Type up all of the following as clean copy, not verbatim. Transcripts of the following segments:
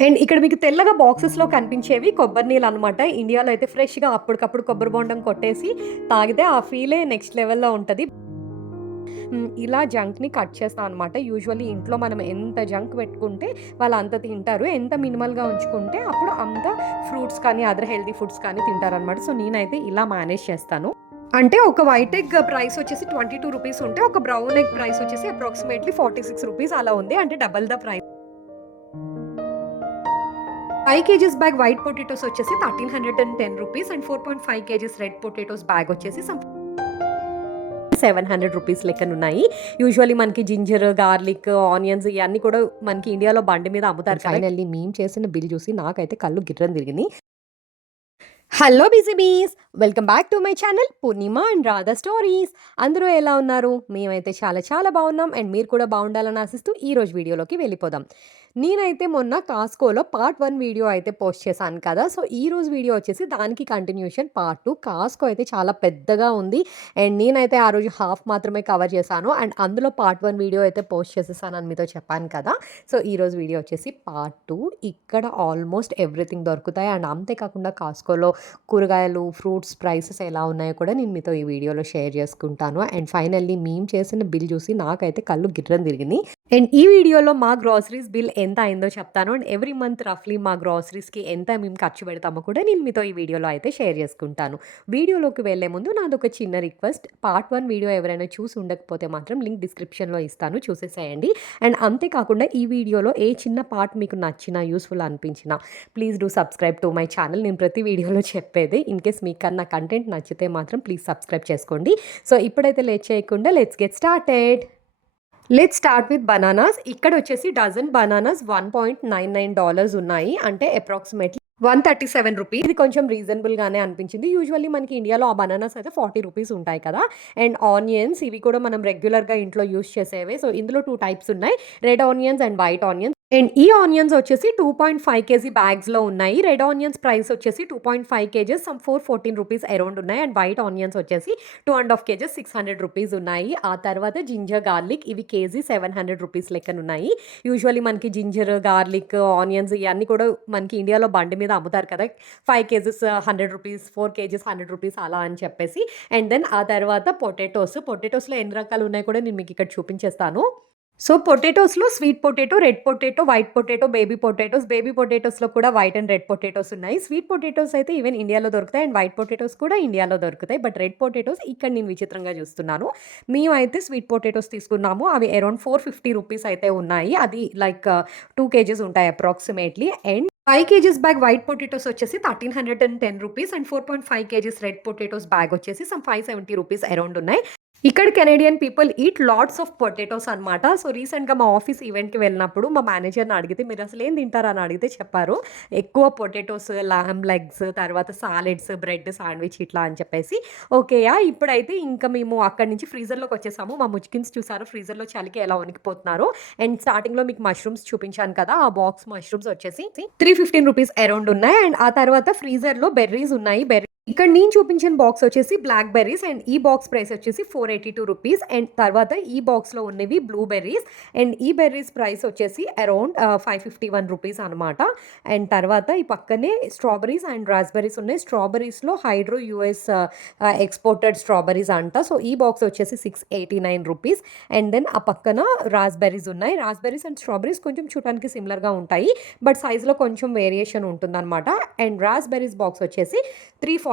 And ఇక్కడ మీకు తెల్లగా బాక్సెస్‌లో కనిపించేవి కొబ్బరి నీళ్ళనమాట. ఇండియాలో అయితే ఫ్రెష్‌గా అప్పటికప్పుడు కొబ్బరి బొండం కొట్టేసి తాగితే ఆ ఫీలే నెక్స్ట్ లెవెల్‌లో ఉంటది. ఇలా జంక్‌ని కట్ చేస్తా అనమాట. యూజువల్లీ ఇంట్లో మనం ఎంత జంక్ పెట్టుకుంటే వాళ్ళు అంత తింటారు. ఎంత మినిమల్‌గా ఉంచుకుంటే అప్పుడు అంత ఫ్రూట్స్ కానీ, అదర్ హెల్తీ ఫుడ్స్ కానీ తింటారనమాట. సో, నేనైతే ఇలా మేనేజ్ చేస్తాను. అంటే ఒక వైట్ ఎగ్ ప్రైస్ వచ్చేసి ₹22 ఉంటే, ఒక బ్రౌన్ ఎగ్ ప్రైస్ వచ్చేసి అప్రాక్సిమేట్‌లీ ₹46 అలా ఉంది. అంటే double the price. 5 kgs bag white potatoes వచ్చేసి ₹1310 and 4.5 kgs red potatoes bag వచ్చేసి ₹700 లెక్కనున్నాయి. యూజువల్లీ మనకి జింజర్, గార్లిక్, ఆనియన్స్ ఇయన్నీ కూడా మనకి ఇండియాలో బండి మీద అమ్ముతారు కదా! ఫైనల్లీ మేము చేసిన బిల్ చూసి నాకైతే కళ్ళు గిర్రని తిరిగినియి. హలో బిజీ బీస్! Welcome back to my channel Purnima and Radha stories. అందరూ ఎలా ఉన్నారు? మేమైతే చాలా చాలా బాగున్నాం. అండ్ మీరు కూడా బాగుండాలని ఆశిస్తూ ఈరోజు వీడియోలోకి వెళ్ళిపోదాం. నేనైతే మొన్న కాస్కోలో పార్ట్ 1 వీడియో అయితే పోస్ట్ చేశాను కదా! సో, ఈరోజు వీడియో వచ్చేసి దానికి కంటిన్యూషన్ పార్ట్ 2. కాస్కో అయితే చాలా పెద్దగా ఉంది. అండ్ నేనైతే ఆ రోజు హాఫ్ మాత్రమే కవర్ చేశాను. అండ్ అందులో పార్ట్ 1 వీడియో అయితే పోస్ట్ చేసేసానని మీతో చెప్పాను కదా! సో, ఈరోజు వీడియో వచ్చేసి పార్ట్ 2. ఇక్కడ ఆల్మోస్ట్ ఎవ్రీథింగ్ దొరుకుతాయి. అండ్ అంతేకాకుండా కాస్కోలో కూరగాయలు, ఫ్రూట్స్ ప్రైసెస్ ఎలా ఉన్నాయో కూడా నేను మీతో ఈ వీడియోలో షేర్ చేసుకుంటాను. అండ్ ఫైనల్లీ మేము చేసిన బిల్ చూసి నాకైతే కళ్ళు గిర్రని తిరిగినియి. అండ్ ఈ వీడియోలో మా గ్రోసరీస్ బిల్ ఎంత అయిందో చెప్తాను. అండ్ ఎవ్రీ మంత్ రఫ్లీ మా గ్రోసరీస్‌కి ఎంత మేము ఖర్చు పెడతామో కూడా నేను మీతో ఈ వీడియోలో అయితే షేర్ చేసుకుంటాను. వీడియోలోకి వెళ్ళే ముందు నాదొక చిన్న రిక్వెస్ట్. పార్ట్ 1 వీడియో ఎవరైనా చూసి ఉండకపోతే మాత్రం లింక్ డిస్క్రిప్షన్‌లో ఇస్తాను, చూసేసేయండి. అండ్ అంతేకాకుండా ఈ వీడియోలో ఏ చిన్న పార్ట్ మీకు నచ్చినా, యూజ్‌ఫుల్ అనిపించినా please do subscribe to my channel. నేను ప్రతి వీడియోలో చెప్పేదే. ఇన్‌కేస్ మీకు కన్నా కంటెంట్ నచ్చితే మాత్రం ప్లీజ్ సబ్స్క్రైబ్ చేసుకోండి. సో, ఇప్పుడైతే లేట్ చేయకుండా let's get started. Let's start with bananas. ఇక్కడ వచ్చేసి డజన్ బనానాస్ $1.99 ఉన్నాయి. అంటే అప్రాక్సిమేట్‌లీ ₹137. ఇది కొంచెం రీజనబుల్‌గానే అనిపించింది. యూజువల్లీ మనకి ఇండియాలో ఆ బనానాస్ అయితే ₹40 ఉంటాయి కదా! అండ్ ఆనియన్స్ ఇవి కూడా మనం రెగ్యులర్‌గా ఇంట్లో యూజ్ చేసేవే. సో, ఇందులో 2 టైప్స్ ఉన్నాయి. Red onions and white onions. And ఈ ఆనియన్స్ వచ్చేసి 2.5 కేజీ బ్యాగ్స్‌లో ఉన్నాయి. రెడ్ ఆనియన్స్ ప్రైస్ వచ్చేసి 2.5 కేజెస్ సమ్ ₹414 అరౌండ్ ఉన్నాయి. అండ్ వైట్ ఆనియన్స్ వచ్చేసి 2½ కేజెస్ ₹600 ఉన్నాయి. ఆ తర్వాత జింజర్, గార్లిక్ ఇవి కేజీ ₹700 లెక్కనున్నాయి. యూజువల్లీ మనకి జింజర్, గార్లిక్, ఆనియన్స్ ఇయన్నీ కూడా మనకి ఇండియాలో బండి మీద అమ్ముతారు కదా! 5 కేజెస్ ₹100, 4 కేజీస్ ₹100 అలా అని చెప్పేసి. అండ్ దెన్ ఆ తర్వాత పొటాటోస్‌లో ఎన్ని రకాలు ఉన్నాయో కూడా నేను మీకు ఇక్కడ చూపించేస్తాను. సో, పొటాటోస్‌లో sweet potato, red potato, white potato, baby పొటాటోస్‌లో కూడా వైట్ అండ్ రెడ్ పొటాటోస్ ఉన్నాయి. స్వీట్ పొటాటోస్ అయితే ఈవెన్ ఇండియాలో దొరుకుతాయి. అండ్ వైట్ పొటాటోస్ కూడా ఇండియాలో దొరుకుతాయి. బట్ రెడ్ పొటాటోస్ ఇక్కడ నేను విచిత్రంగా చూస్తున్నాను. మేమైతే స్వీట్ పొటాటోస్ తీసుకున్నాము. అవి అరౌండ్ ₹450 అయితే ఉన్నాయి. అది లైక్ 2 కేజీస్ ఉంటాయి approximately. And 5 kgs bag white potatoes వచ్చేసి ₹1310 and 4.5 kgs red potatoes bag వచ్చేసి సమ్ ₹570 అరౌండ్ ఉన్నాయి. ఇక్కడ Canadian people eat lots of potatoes అనమాట. సో, రీసెంట్‌గా మా ఆఫీస్ ఈవెంట్‌కి వెళ్ళినప్పుడు మా మేనేజర్‌ని అడిగితే మీరసలు ఏం తింటారని అడిగితే చెప్పారు. ఎక్కువ పొటాటోస్, లామ్ లెగ్స్, తర్వాత సాలెడ్స్, బ్రెడ్ శాండ్‌విచ్ ఇట్లా అని చెప్పేసి. ఓకే. ఇప్పుడైతే ఇంకా మేము అక్కడి నుంచి ఫ్రీజర్‌లోకి వచ్చేసాము. మా ముచ్కిన్స్ చూసారా ఫ్రీజర్‌లో చలికి ఎలా వణికిపోతున్నారో. అండ్ స్టార్టింగ్‌లో మీకు మష్రూమ్స్ చూపించాను కదా! ఆ బాక్స్ మష్రూమ్స్ వచ్చేసి ₹315 అరౌండ్ ఉన్నాయి. అండ్ ఆ తర్వాత ఫ్రీజర్‌లో బెర్రీస్ ఉన్నాయి. ఇక్కడ నేను చూపించిన బాక్స్ వచ్చేసి బ్లాక్ బెర్రీస్. అండ్ ఈ బాక్స్ ప్రైస్ వచ్చేసి ₹482. అండ్ తర్వాత ఈ బాక్స్‌లో ఉన్నవి బ్లూ బెర్రీస్. అండ్ ఈ బెర్రీస్ ప్రైస్ వచ్చేసి అరౌండ్ ₹551 అనమాట. అండ్ తర్వాత ఈ పక్కనే స్ట్రాబెర్రీస్ అండ్ రాస్బెర్రీస్ ఉన్నాయి. స్ట్రాబెర్రీస్‌లో హైడ్రో యూఎస్ ఎక్స్‌పోర్టెడ్ స్ట్రాబెర్రీస్ అంట. సో, ఈ బాక్స్ వచ్చేసి ₹689. అండ్ దెన్ ఆ పక్కన రాస్బెర్రీస్ ఉన్నాయి. రాస్బెర్రీస్ అండ్ స్ట్రాబెర్రీస్ కొంచెం చూడడానికి సిమిలర్‌గా ఉంటాయి. బట్ సైజ్‌లో కొంచెం వేరియేషన్ ఉంటుందన్నమాట. అండ్ రాస్బెర్రీస్ బాక్స్ వచ్చేసి ₹344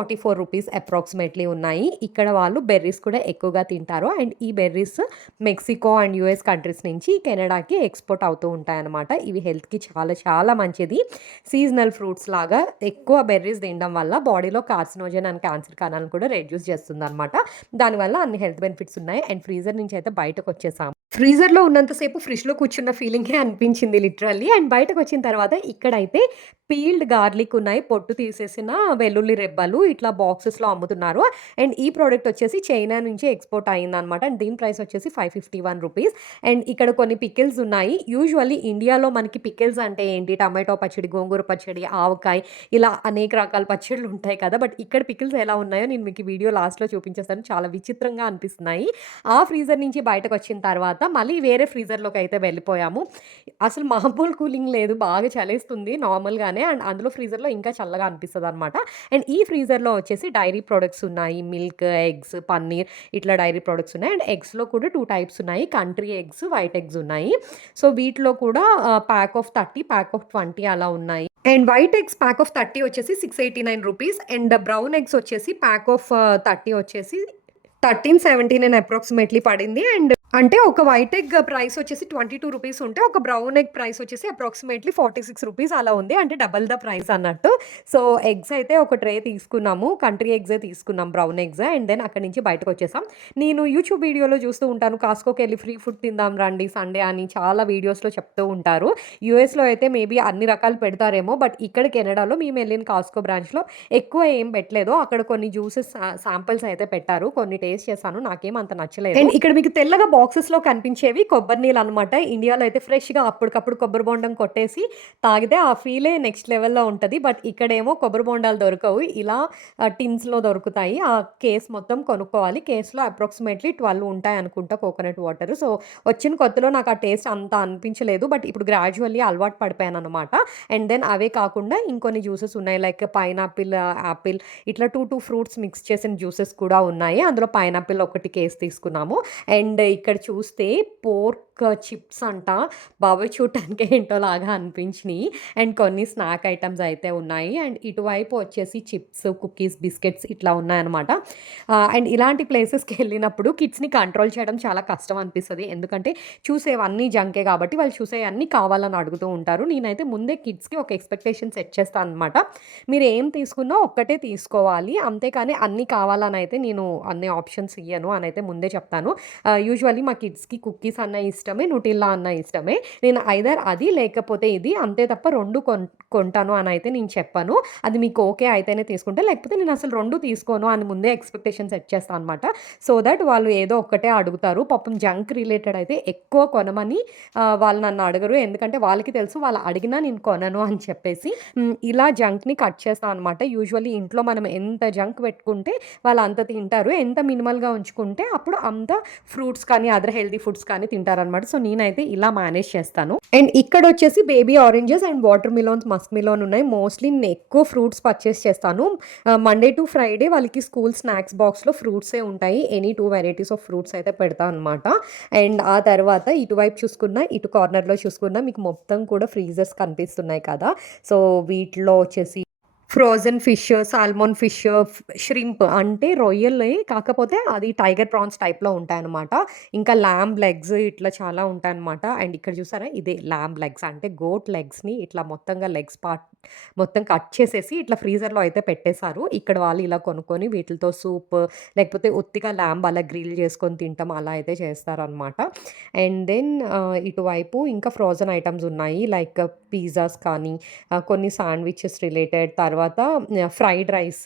అప్రాక్సిమేట్‌లీ ఉన్నాయి. ఇక్కడ వాళ్ళు బెర్రీస్ కూడా ఎక్కువగా తింటారు. అండ్ ఈ berries Mexico and US countries నుంచి కెనడాకి ఎక్స్‌పోర్ట్ అవుతూ ఉంటాయన్నమాట. ఇవి హెల్త్‌కి చాలా చాలా మంచిది. సీజనల్ ఫ్రూట్స్ లాగా ఎక్కువ బెర్రీస్ తినడం వల్ల బాడీలో కార్సినోజన్ అండ్ క్యాన్సర్ కణాలను కూడా రెడ్యూస్ చేస్తుందన్నమాట. దానివల్ల అన్ని హెల్త్ బెనిఫిట్స్ ఉన్నాయి. అండ్ ఫ్రీజర్ నుంచి అయితే బయటకొచ్చేసాము. ఫ్రీజర్‌లో ఉన్నంత సేపు ఫ్రిడ్జ్‌లో కూర్చున్న ఫీలింగే అనిపించింది లిటరల్లీ. అండ్ బయటకొచ్చిన తర్వాత ఇక్కడైతే పీల్డ్ గార్లిక్ ఉన్నాయి. పొట్టు తీసేసిన వెల్లుల్లి రెబ్బలు. ఇట్లా బాక్సెస్‌లో అమ్ముతున్నారు. అండ్ ఈ ప్రోడక్ట్ వచ్చేసి చైనా నుంచి ఎక్స్‌పోర్ట్ అయిందనమాట. అండ్ దీని ప్రైస్ వచ్చేసి ₹551. అండ్ ఇక్కడ కొన్ని పికిల్స్ ఉన్నాయి. యూజువల్లీ ఇండియాలో మనకి పికిల్స్ అంటే ఏంటి? టమాటో పచ్చడి, గోంగూర పచ్చడి, ఆవకాయ ఇలా అనేక రకాల పచ్చళ్ళు ఉంటాయి కదా! బట్ ఇక్కడ పికిల్స్ ఎలా ఉన్నాయో నేను మీకు ఈ వీడియో లాస్ట్‌లో చూపించేస్తాను. చాలా విచిత్రంగా అనిపిస్తున్నాయి. ఆ ఫ్రీజర్ నుంచి బయటకొచ్చిన తర్వాత మళ్ళీ వేరే ఫ్రీజర్‌లోకైతే వెళ్ళిపోయాము. అసలు మామూలు కూలింగ్ లేదు. బాగా చలేస్తుంది నార్మల్‌గానే. అండ్ అందులో ఫ్రీజర్‌లో ఇంకా చల్లగా అనిపిస్తదనమాట. అండ్ ఈ ఫ్రీజర్‌లో వచ్చేసి డైరీ ప్రొడక్ట్స్ ఉన్నాయి. మిల్క్, ఎగ్స్, పన్నీర్ ఇట్లా డైరీ ప్రొడక్ట్స్ ఉన్నాయి. అండ్ ఎగ్స్‌లో కూడా 2 టైప్స్ ఉన్నాయి. కంట్రీ ఎగ్స్, వైట్ ఎగ్స్ ఉన్నాయి. సో వీటిలో కూడా ప్యాక్ ఆఫ్ 30, ప్యాక్ ఆఫ్ 20 అలా ఉన్నాయి. And white eggs pack of 30 వచ్చేసి ₹689 అండ్ బ్రౌన్ ఎగ్స్ వచ్చేసి ప్యాక్ ఆఫ్ 30 వచ్చేసి 1379 అప్రాక్సిమేట్‌లీ పడింది. అండ్ అంటే ఒక వైట్ ఎగ్ ప్రైస్ వచ్చేసి ₹22 ఉంటే, ఒక బ్రౌన్ ఎగ్ ప్రైస్ వచ్చేసి అప్రాక్సిమేట్‌లీ ₹46 అలా ఉంది. అంటే డబుల్ ద ప్రైస్ అన్నట్టు. సో ఎగ్స్ అయితే ఒక ట్రే తీసుకున్నాము. కంట్రీ ఎగ్సే తీసుకున్నాం, బ్రౌన్ ఎగ్స్. అండ్ దెన్ అక్కడి నుంచి బయటకొచ్చేసాం. నేను యూట్యూబ్ వీడియోలో చూస్తూ ఉంటాను. కాస్కోకెళ్ళి ఫ్రీ ఫుడ్ తిందాం రండి సండే అని చాలా వీడియోస్‌లో చెప్తూ ఉంటారు. యూఎస్‌లో అయితే మేబీ అన్ని రకాలు పెడతారేమో. బట్ ఇక్కడ కెనడాలో మేమెళ్ళిన కాస్కో బ్రాంచ్‌లో ఎక్కువ ఏం పెట్టలేదు. అక్కడ కొన్ని జ్యూసెస్ శాంపిల్స్ అయితే పెట్టారు. కొన్ని టేస్ట్ చేశాను. నాకేం అంత నచ్చలేదు. అండ్ ఇక్కడ మీకు తెల్లగా బాక్సెస్‌లో కనిపించేవి కొబ్బరి నీళ్ళనమాట. ఇండియాలో అయితే ఫ్రెష్‌గా అప్పటికప్పుడు కొబ్బరి బొండం కొట్టేసి తాగితే ఆ ఫీలే నెక్స్ట్ లెవెల్‌లో ఉంటది. బట్ ఇక్కడేమో కొబ్బరి బొండాలు దొరకవు. ఇలా టిన్స్‌లో దొరుకుతాయి. ఆ కేస్ మొత్తం కొనుక్కోవాలి. కేస్‌లో అప్రాక్సిమేట్‌లీ 12 ఉంటాయనుకుంటా కోకోనట్ వాటర్. సో వచ్చిన కొత్తలో నాకు ఆ టేస్ట్ అంత అనిపించలేదు. బట్ ఇప్పుడు గ్రాడ్యువల్లీ అలవాటు పడిపోయాననమాట. అండ్ దెన్ అవే కాకుండా ఇంకొన్ని జ్యూసెస్ ఉన్నాయి. లైక్ పైనాపిల్, యాపిల్ ఇట్లా 2 ఫ్రూట్స్ మిక్స్ చేసిన జ్యూసెస్ కూడా ఉన్నాయి. అందులో పైనాపిల్ ఒకటి కేస్ తీసుకున్నాము. అండ్ ఇక్కడ చూస్తే పోర్క్ చిప్స్ అంట. బాబోయ్! చూడటానికి ఏంటోలాగా అనిపించినియి. అండ్ కొన్ని స్నాక్ ఐటెమ్స్ అయితే ఉన్నాయి. అండ్ ఇటువైపు వచ్చేసి చిప్స్, కుకీస్, బిస్కెట్స్ ఇట్లా ఉన్నాయన్నమాట. అండ్ ఇలాంటి ప్లేసెస్‌కెళ్ళినప్పుడు కిడ్స్‌ని కంట్రోల్ చేయడం చాలా కష్టం అనిపిస్తది. ఎందుకంటే చూసేవన్నీ జంకే కాబట్టి వాళ్ళు చూసేయన్నీ కావాలని అడుగుతూ ఉంటారు. నేనైతే ముందే కిడ్స్‌కి ఒక ఎక్స్‌పెక్టేషన్ సెట్ చేస్తాననమాట. మీరు ఏం తీసుకున్నా ఒక్కటే తీసుకోవాలి. అంతేకాని అన్నీ కావాలనైతే నేను అన్ని ఆప్షన్స్ ఇయ్యను అనైతే ముందే చెప్తాను. యూజువల్లీ మా కిడ్స్‌కి కుకీస్ అన్నా ఇష్టమే, న్యూటిల్లా అన్నా ఇష్టమే. నేను ఐదర్ అది లేకపోతే ఇది అంతే తప్ప 2 కొంటాను అనైతే నేను చెప్పను. అది మీకు ఓకే అయితేనే తీసుకుంటా. లేకపోతే నేను అసలు 2 తీసుకోను అని ముందే ఎక్స్‌పెక్టేషన్ సెట్ చేస్తా అనమాట. సో దట్ వాళ్ళు ఏదో ఒక్కటే అడుగుతారు. పాపం జంక్ రిలేటెడ్ అయితే ఎక్కువ కొనమని వాళ్ళు నన్ను అడగరు. ఎందుకంటే వాళ్ళకి తెలుసు వాళ్ళు అడిగినా నేను కొనను అని చెప్పేసి. ఇలా జంక్‌ని కట్ చేస్తా అనమాట. యూజువల్లీ ఇంట్లో మనం ఎంత జంక్ పెట్టుకుంటే వాళ్ళు అంత తింటారు. ఎంత మినిమల్‌గా ఉంచుకుంటే అప్పుడు అంత ఫ్రూట్స్ కానీ, అదర్ హెల్తీ ఫుడ్స్ కానీ తింటారనమాట. సో నేనైతే ఇలా మేనేజ్ చేస్తాను. అండ్ ఇక్కడొచ్చేసి baby oranges and water melons, musk melon ఉన్నాయి. మోస్ట్‌లీ నేను ఎక్కువ ఫ్రూట్స్ పర్చేస్ చేస్తాను. మండే టు ఫ్రైడే వాళ్ళకి స్కూల్ స్నాక్స్ బాక్స్‌లో ఫ్రూట్సే ఉంటాయి. ఎనీ 2 వెరైటీస్ ఆఫ్ ఫ్రూట్స్ అయితే పెడతా అనమాట. అండ్ ఆ తర్వాత ఇటువైపు చూసుకున్నా, ఇటు కార్నర్‌లో చూసుకున్నా మీకు మొత్తం కూడా ఫ్రీజర్స్ కనిపిస్తున్నాయి కదా! సో వీటిలో వచ్చేసి frozen fish, salmon fish, shrimp అంటే రొయ్యలే కాకపోతే అది టైగర్ ప్రాన్స్ టైప్‌లో ఉంటాయన్నమాట. ఇంకా లాంబ్ లెగ్స్ ఇట్లా చాలా ఉంటాయన్నమాట. అండ్ ఇక్కడ చూసారా ఇదే లాంబ్ లెగ్స్ అంటే గోట్ లెగ్స్‌ని ఇట్లా మొత్తంగా లెగ్స్ పార్ట్ మొత్తం కట్ చేసేసి ఇట్లా ఫ్రీజర్‌లో అయితే పెట్టేశారు. ఇక్కడ వాళ్ళు ఇలా కొనుక్కొని వీటిలతో సూప్ లేకపోతే ఉత్తిగా లాంబ్ అలా గ్రిల్ చేసుకొని తింటాం అలా అయితే చేస్తారనమాట. అండ్ దెన్ ఇటువైపు ఇంకా ఫ్రోజన్ ఐటెమ్స్ ఉన్నాయి. లైక్ పిజ్జాస్ కానీ కొన్ని శాండ్‌విచెస్ రిలేటెడ్ తర్వాత ఫ్రైడ్ రైస్,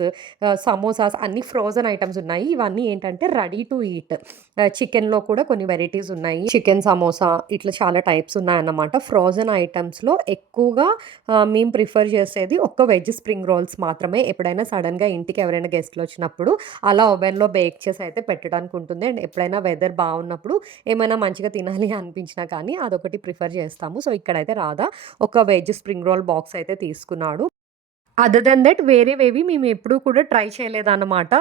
సమోసాస్ అన్నీ ఫ్రోజన్ ఐటెమ్స్ ఉన్నాయి. ఇవన్నీ ఏంటంటే రెడీ టు ఈట్. చికెన్‌లో కూడా కొన్ని వెరైటీస్ ఉన్నాయి. చికెన్ సమోసా ఇట్లా చాలా టైప్స్ ఉన్నాయన్నమాట. ఫ్రోజన్ ఐటెమ్స్‌లో ఎక్కువగా మేము ప్రిఫర్ చేసేది ఒక్క వెజ్ స్ప్రింగ్ రోల్స్ మాత్రమే. ఎప్పుడైనా సడెన్‌గా ఇంటికి ఎవరైనా గెస్ట్‌లొచ్చినప్పుడు అలా ఓవెన్‌లో బేక్ చేసి అయితే పెట్టడానికి ఉంటుంది. అండ్ ఎప్పుడైనా వెదర్ బాగున్నప్పుడు ఏమైనా మంచిగా తినాలి అనిపించినా కానీ అదొకటి ప్రిఫర్ చేస్తాము. సో ఇక్కడైతే రాధా ఒక వెజ్ స్ప్రింగ్ రోల్ బాక్స్ అయితే తీసుకున్నాడు. అదర్ దెన్ దట్ వేరేవేవి మేమెప్పుడూ కూడా ట్రై చేయలేదనమాట.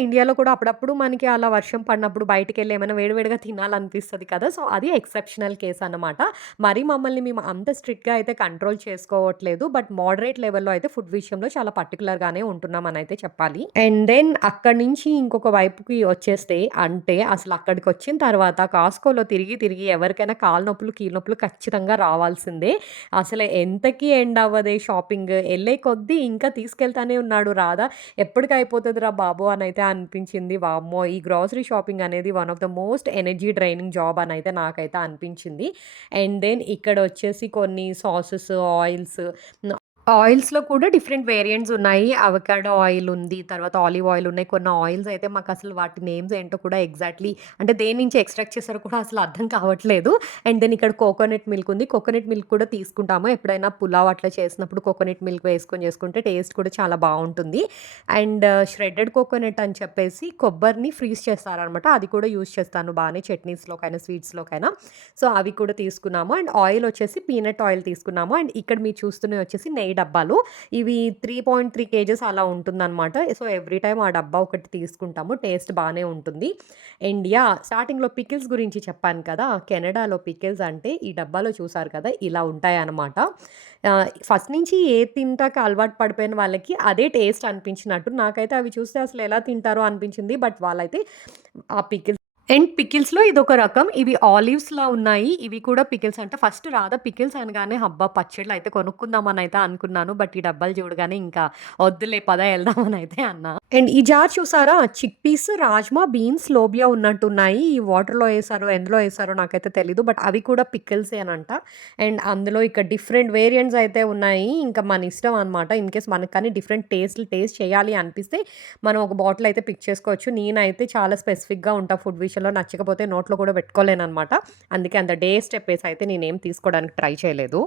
ఇండియాలో కూడా అప్పుడప్పుడు మనకి అలా వర్షం పడినప్పుడు బయటికెళ్ళి ఏమైనా వేడివేడిగా తినాలనిపిస్తది కదా! సో, అది ఎక్సెప్షనల్ కేస్ అనమాట. మరి మమ్మల్ని మేము అంత స్ట్రిక్ట్‌గా అయితే కంట్రోల్ చేసుకోవట్లేదు. బట్ మోడరేట్ లెవెల్‌లో అయితే ఫుడ్ విషయంలో చాలా పర్టిక్యులర్‌గానే ఉంటున్నామనైతే చెప్పాలి. అండ్ దెన్ అక్కడి నుంచి ఇంకొక వైపుకి వచ్చేస్తే అంటే అసలు అక్కడికొచ్చిన తర్వాత కాస్కోలో తిరిగి, తిరిగి ఎవరికైనా కాళ్ళు నొప్పులు, కీళ్ళ నొప్పులు ఖచ్చితంగా రావాల్సిందే. అసలు ఎంతకి ఎండ్ అవ్వదే షాపింగ్. ఎళ్ళే కొద్దీ ఇంకా తీసుకెళ్తానే ఉన్నాడు రాధా. ఎప్పటికయిపోతదిరా బాబు అనైతే అనిపించింది. వామ్మో! ఈ గ్రోసరీ షాపింగ్ అనేది one of the most energy draining job అనైతే నాకైతే అనిపించింది. అండ్ దెన్ ఇక్కడొచ్చేసి కొన్ని సాసెస్, ఆయిల్స్ ఆయిల్స్‌లో కూడా డిఫరెంట్ వేరియంట్స్ ఉన్నాయి. అవకాడో ఆయిల్ ఉంది. తర్వాత ఆలివ్ ఆయిల్ ఉన్నాయి. కొన్ని ఆయిల్స్ అయితే మాకసలు వాటి నేమ్స్ ఏంటో కూడా ఎగ్జాక్ట్‌లీ అంటే దేని నుంచి ఎక్స్ట్రాక్ట్ చేశారో కూడా అసలు అర్థం కావట్లేదు. అండ్ దెన్ ఇక్కడ కోకోనట్ మిల్క్ ఉంది. కోకోనట్ మిల్క్ కూడా తీసుకుంటాము. ఎప్పుడైనా పులావ్ అట్లా చేసినప్పుడు కోకోనట్ మిల్క్ వేసుకొని చేసుకుంటే టేస్ట్ కూడా చాలా బావుంటుంది. అండ్ ష్రెడెడ్ కోకోనట్ అని చెప్పేసి కొబ్బరిని ఫ్రీజ్ చేస్తారనమాట. అది కూడా యూజ్ చేస్తాను బానే చట్నీస్‌లోకైనా, స్వీట్స్‌లోకైనా. సో, అవి కూడా తీసుకున్నాము. అండ్ ఆయిల్ వచ్చేసి పీనట్ ఆయిల్ తీసుకున్నాము. అండ్ ఇక్కడ మీరు చూస్తున్నవి వచ్చేసి నెయ్యి డబ్బాలు. ఇవి 3.3 కేజెస్ అలా ఉంటుందనమాట. సో, ఎవ్రీ టైమ్ ఆ డబ్బా ఒకటి తీసుకుంటాము. టేస్ట్ బానే ఉంటుంది. And yeah! స్టార్టింగ్‌లో పికిల్స్ గురించి చెప్పాను కదా! కెనడాలో పికిల్స్ అంటే ఈ డబ్బాలో చూసారు కదా! ఇలా ఉంటాయనమాట. ఫస్ట్ నుంచి ఏది తింటాక అలవాటు పడిపోయిన వాళ్ళకి అదే టేస్ట్ అనిపించినట్టు. నాకైతే అవి చూస్తే అసలు ఎలా తింటారో అనిపించింది. బట్ వాళ్ళైతే ఆ పికిల్స్ అండ్ పికిల్స్‌లో ఇదొక రకం. ఇవి ఆలివ్స్‌లా ఉన్నాయి. ఇవి కూడా పికిల్స్ అంట. ఫస్ట్ రాధా పికిల్స్ అనగానే అబ్బా! పచ్చడ్లయితే కొనుక్కుందామనయితే అనుకున్నాను. బట్ ఈ డబ్బాలు చూడగానే ఇంకా వద్దులే పద ఎళ్దామనయితే అన్నా. అండ్ ఈ జార్ చూసారా? Chick peas, rajma, beans, lobia ఉన్నట్టున్నాయి. ఈ వాటర్‌లో ఏసారో, ఎందులో ఏసారో నాకైతే తెలీదు. బట్ అవి కూడా పికిల్సేనంట. అండ్ అందులో ఇక్కడ డిఫరెంట్ వేరియంట్స్ అయితే ఉన్నాయి. ఇంకా మన ఇష్టం అనమాట. ఇన్‌కేస్ మనకు కానీ డిఫరెంట్ టేస్ట్‌లు టేస్ట్ చేయాలి అనిపిస్తే మనం ఒక బాటిల్ అయితే పిక్ చేసుకోవచ్చు. నేనైతే చాలా స్పెసిఫిక్‌గా ఉంటా ఫుడ్ విషయంలో. నచ్చకపోతే నోట్లో కూడా పెట్టుకోలేననమాట. అందుకే అంత డే స్టెప్ ఏసి అయితే నేనేం తీసుకోవడానికి ట్రై చేయలేదు.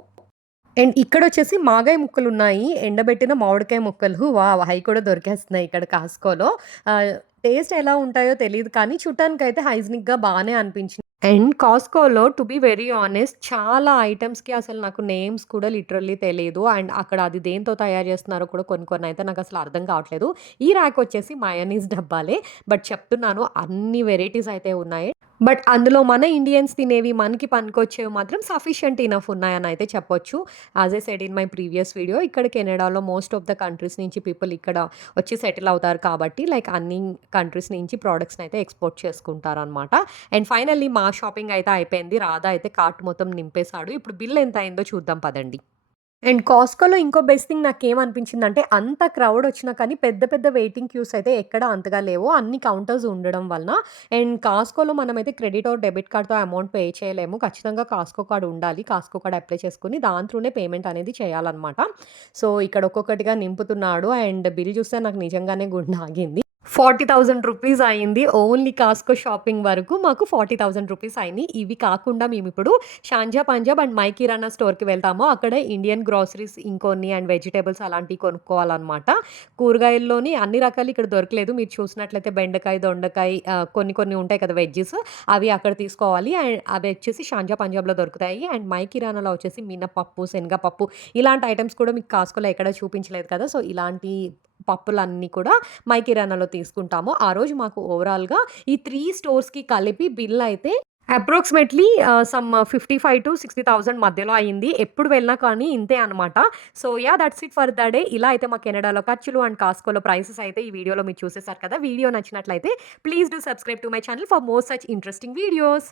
అండ్ ఇక్కడొచ్చేసి మాగాయ ముక్కలున్నాయి. ఎండబెట్టిన మామిడికాయ ముక్కలు. వావ్! అయి కూడా దొరికేస్తున్నాయి ఇక్కడ కాస్కోలో. ఆహ్, టేస్ట్ ఎలా ఉంటాయో తెలీదు కానీ చూడటానికైతే హైజీనిక్‌గా బానే అనిపించింది. అండ్ కాస్కోలో టు బీ వెరీ ఆనెస్ట్ చాలా ఐటెమ్స్‌కి అసలు నాకు నేమ్స్ కూడా లిటరల్లీ తెలీదు. అండ్ అక్కడ అది దేనితో తయారు చేస్తున్నారో కూడా కొన్ని కొన్ని అయితే నాకసలు అర్థం కావట్లేదు. ఈ ర్యాక్ వచ్చేసి మయోనీస్ డబ్బాలే. బట్ చెప్తున్నాను అన్ని వెరైటీస్ అయితే ఉన్నాయి. బట్ అందులో మన ఇండియన్స్ తినేవి, మనకి పనికొచ్చేవి మాత్రం సఫిషియంట్ ఇనఫ్ ఉన్నాయని అయితే చెప్పొచ్చు. As I said in my previous video ఇక్కడ కెనడాలో మోస్ట్ ఆఫ్ ద కంట్రీస్ నుంచి పీపుల్ ఇక్కడ వచ్చి సెటిల్ అవుతారు కాబట్టి లైక్ అన్ని కంట్రీస్ నుంచి ప్రొడక్ట్స్‌ని అయితే ఎక్స్‌పోర్ట్ చేసుకుంటారనమాట. అండ్ ఫైనల్లీ మా షాపింగ్ అయితే అయిపోయింది. రాధా అయితే కార్ట్ మొత్తం నింపేసాడు. ఇప్పుడు బిల్ ఎంత అయిందో చూద్దాం పదండి. అండ్ కాస్కోలో ఇంకో బెస్ట్ థింగ్ నాకేమనిపించిందంటే, అంత క్రౌడ్ వచ్చినా కానీ పెద్ద పెద్ద వెయిటింగ్ క్యూస్ అయితే ఎక్కడ అంతగా లేవు. అన్ని కౌంటర్స్ ఉండడం వలన. అండ్ కాస్కోలో మనమైతే క్రెడిట్ ఆర్ డెబిట్ కార్డ్‌తో అమౌంట్ పే చేయలేము. ఖచ్చితంగా కాస్కో కార్డ్ ఉండాలి. కాస్కో కార్డ్ అప్లై చేసుకొని దాని త్రూనే పేమెంట్ అనేది చేయాలన్నమాట. సో, ఇక్కడ ఒక్కొక్కటిగా నింపుతున్నాడు. అండ్ బిల్ చూస్తే నాకు నిజంగానే గుండె ఆగింది. రూ. 40,000 అయింది. ఓన్లీ కాస్కో షాపింగ్ వరకు మాకు రూ. 40,000 అయినియి. ఇవి కాకుండా మేమిప్పుడు షాంజా పంజాబ్ అండ్ మై కిరాణా స్టోర్‌కి వెళ్తాము. అక్కడ ఇండియన్ గ్రోసరీస్ ఇంకొన్ని అండ్ వెజిటబుల్స్ అలాంటివి కొనుక్కోవాలనమాట. కూరగాయల్లోని అన్ని రకాలు ఇక్కడ దొరకలేదు. మీరు చూసినట్లయితే బెండకాయ, దొండకాయ కొన్ని కొన్ని ఉంటాయి కదా వెజ్జీస్ అవి అక్కడ తీసుకోవాలి. అండ్ అవి వచ్చేసి షాంజా పంజాబ్‌లో దొరుకుతాయి. అండ్ మై కిరాణాలో వచ్చేసి మినపప్పు, శనగపప్పు ఇలాంటి ఐటెమ్స్ కూడా మీకు కాస్కోలో ఎక్కడ చూపించలేదు కదా! సో, ఇలాంటి పప్పులన్నీ కూడా మై కిరాణాలో తీసుకుంటాము. ఆ రోజు మాకు ఓవరాల్‌గా ఈ 3 స్టోర్స్‌కి కలిపి బిల్ అయితే అప్రాక్సిమేట్‌లీ సమ్ 55,000-60,000 మధ్యలో అయింది. ఎప్పుడు వెళ్ళినా కానీ ఇంతే అనమాట. So, yeah! That's it for the day. ఇలా అయితే మా కెనడాలో ఖర్చులు అండ్ కాస్కోలో ప్రైసెస్ అయితే ఈ వీడియోలో మీరు చూసేసారు కదా! వీడియో నచ్చినట్లయితే please do subscribe to my channel for more such interesting videos.